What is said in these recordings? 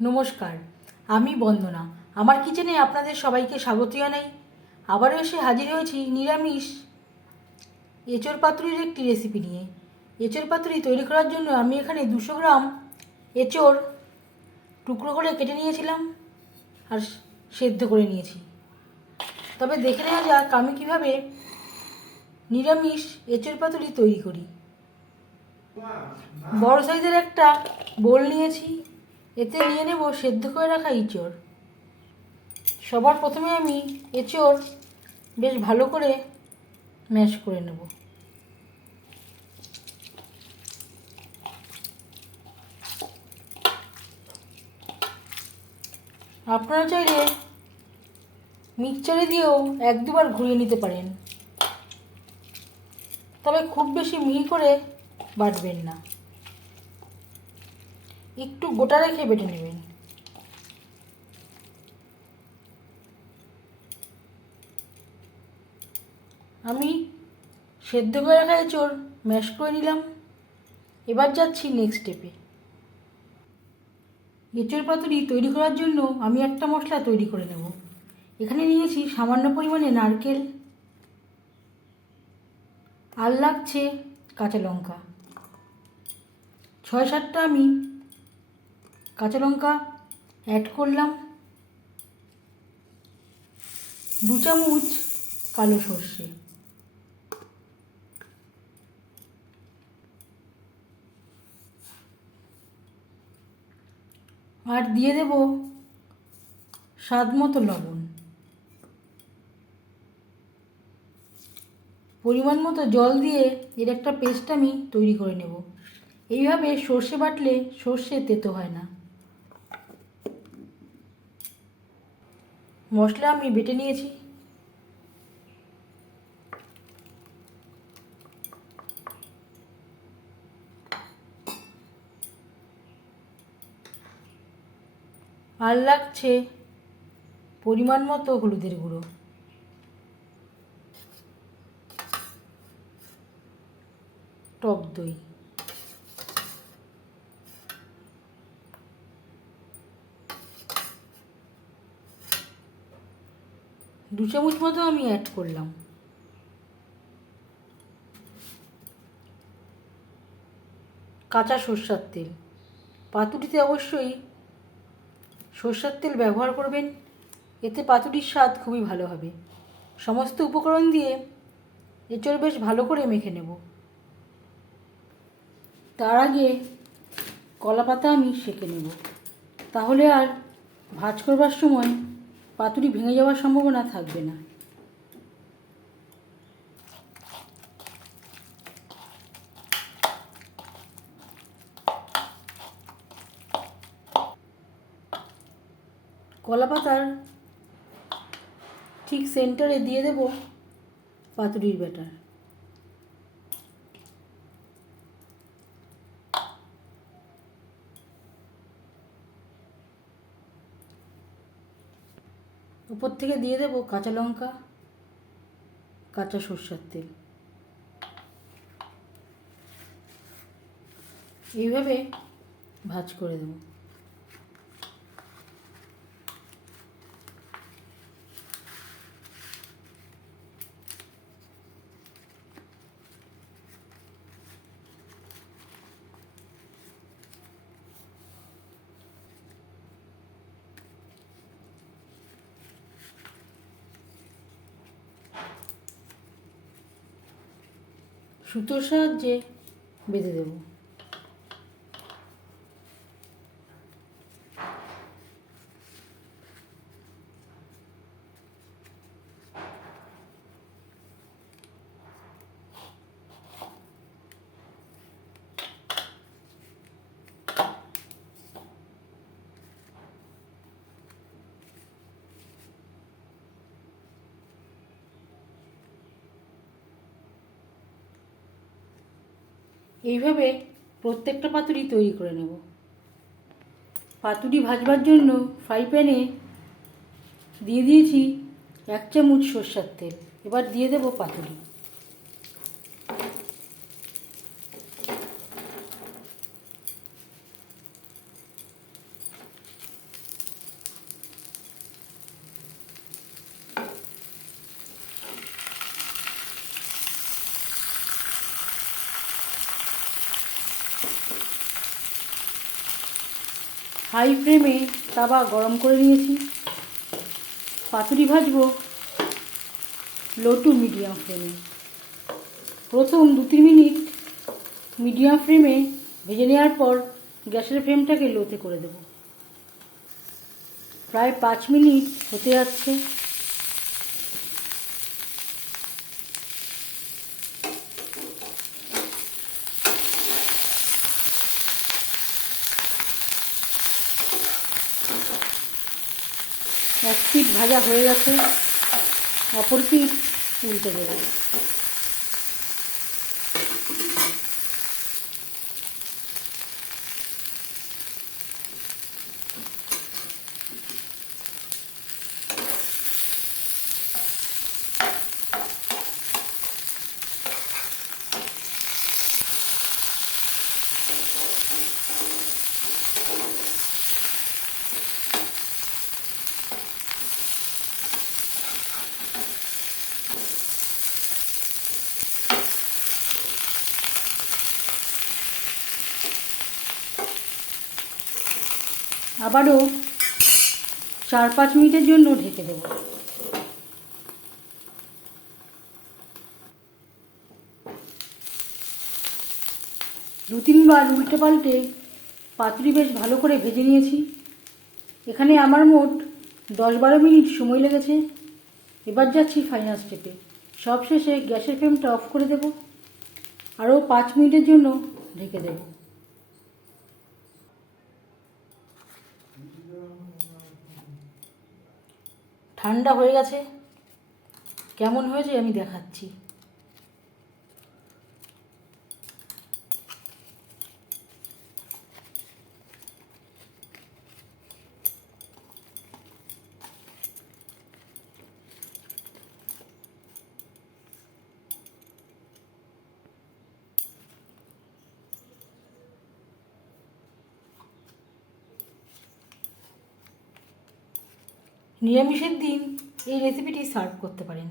নমস্কার, আমি বন্দনা। আমার কিচেনে আপনাদের সবাইকে স্বাগত জানাই। আবারও এসে হাজির হয়েছি নিরামিষ এঁচড় পাতুরির একটি রেসিপি নিয়ে। এঁচড় পাতুরি তৈরি করার জন্য আমি এখানে দুশো গ্রাম এঁচড় টুকরো করে কেটে নিয়েছিলাম আর সেদ্ধ করে নিয়েছি। তবে দেখে নেওয়া যাক আমি কীভাবে নিরামিষ এঁচড় পাতুরি তৈরি করি। বড় সাইজের একটা বোল নিয়েছি। এতে নিয়ে নেব সেদ্ধ করে রাখা ইঁচড়। সবার প্রথমে আমি এঁচড় বেশ ভালো করে ম্যাশ করে নেব। আপনারা চাইলে মিক্সচারে দিয়েও এক দুবার ঘুরিয়ে নিতে পারেন। তবে খুব বেশি মিহি করে বাটবেন না। একটু গোটা রেখে বেটে নেবেন। আমি সেদ্ধ করে রাখা এঁচড় ম্যাশ করে নিলাম। এবার যাচ্ছি নেক্সট স্টেপে এঁচড় পাতুরি তৈরি করার জন্য আমি একটা মশলা তৈরি করে নেব। এখানে নিয়েছি সামান্য পরিমাণে নারকেল। আর লাগছে কাঁচা লঙ্কা। ছয় সাতটা আমি কাঁচা লঙ্কা অ্যাড করলাম। দু চামচ কালো সর্ষে। আর দিয়ে দেব স্বাদ মতো লবণ। পরিমাণ মতো জল দিয়ে এর একটা পেস্ট আমি তৈরি করে নেব। এইভাবে সর্ষে বাটলে সর্ষে তেতো হয় না। মশলা আমি বেটে নিয়েছি। আর লাগছে পরিমাণ মতো হলুদের গুঁড়ো। টক দই। দু চামচ মতো আমি অ্যাড করলাম। কাঁচা সর্ষার তেল। পাতুরিতে অবশ্যই সর্ষার তেল ব্যবহার করবেন, এতে পাতুরির স্বাদ খুবই ভালো হবে। সমস্ত উপকরণ দিয়ে এঁচড় বেশ ভালো করে মেখে নেব। তার আগে কলা পাতা আমি সেঁকে নেব। তাহলে আর ভাজ করবার সময় পাতুরি ভেঙে যাওয়ার সম্ভাবনা থাকবে না। কলা পাতার ঠিক সেন্টারে দিয়ে দেব পাতুরির ব্যাটার। উপর থেকে দিয়ে দেবো কাঁচা লঙ্কা কাঁচা সর্ষের তেল। এইভাবে ভাজ করে দেবো। সুতোর সাহায্যে বেঁধে দেব। এইভাবে প্রত্যেকটা পাতুরি তৈরি করে নেব। পাতুরি ভাজবার জন্য ফ্রাই প্যানে দিয়ে দিয়েছি এক চামচ সর্ষার তেল। এবার দিয়ে দেবো পাতুরি। হাই ফ্লেমে তাওয়া গরম করে নিয়েছি। পাতুরি ভাজবো লো টু মিডিয়াম ফ্লেমে প্রথম দু তিন মিনিট মিডিয়াম ফ্লেমে ভেজে নেওয়ার পর গ্যাসের ফ্লেমটাকে লোতে করে দেব। প্রায় পাঁচ মিনিট হতে যাচ্ছে। এক পিঠ ভাজা হয়ে গেছে। অপর পিঠ উল্টে দেবো। আবারও চার পাঁচ মিনিটের জন্য ঢেকে দেব। দু তিনবার উল্টে পাল্টে পাতুরি বেশ ভালো করে ভেজে নিয়েছি। এখানে আমার মোট দশ বারো মিনিট সময় লেগেছে। এবার যাচ্ছি ফাইনাল স্টেপে সব শেষে গ্যাসের ফ্লেমটা অফ করে দেব। আরও পাঁচ মিনিটের জন্য ঢেকে দেবো। ঠান্ডা হয়ে গেছে? কেমন হয়েছে আমি দেখাচ্ছি। নিরামিষের দিন এই রেসিপিটি সার্ভ করতে পারেন।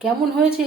কেমন হয়েছে?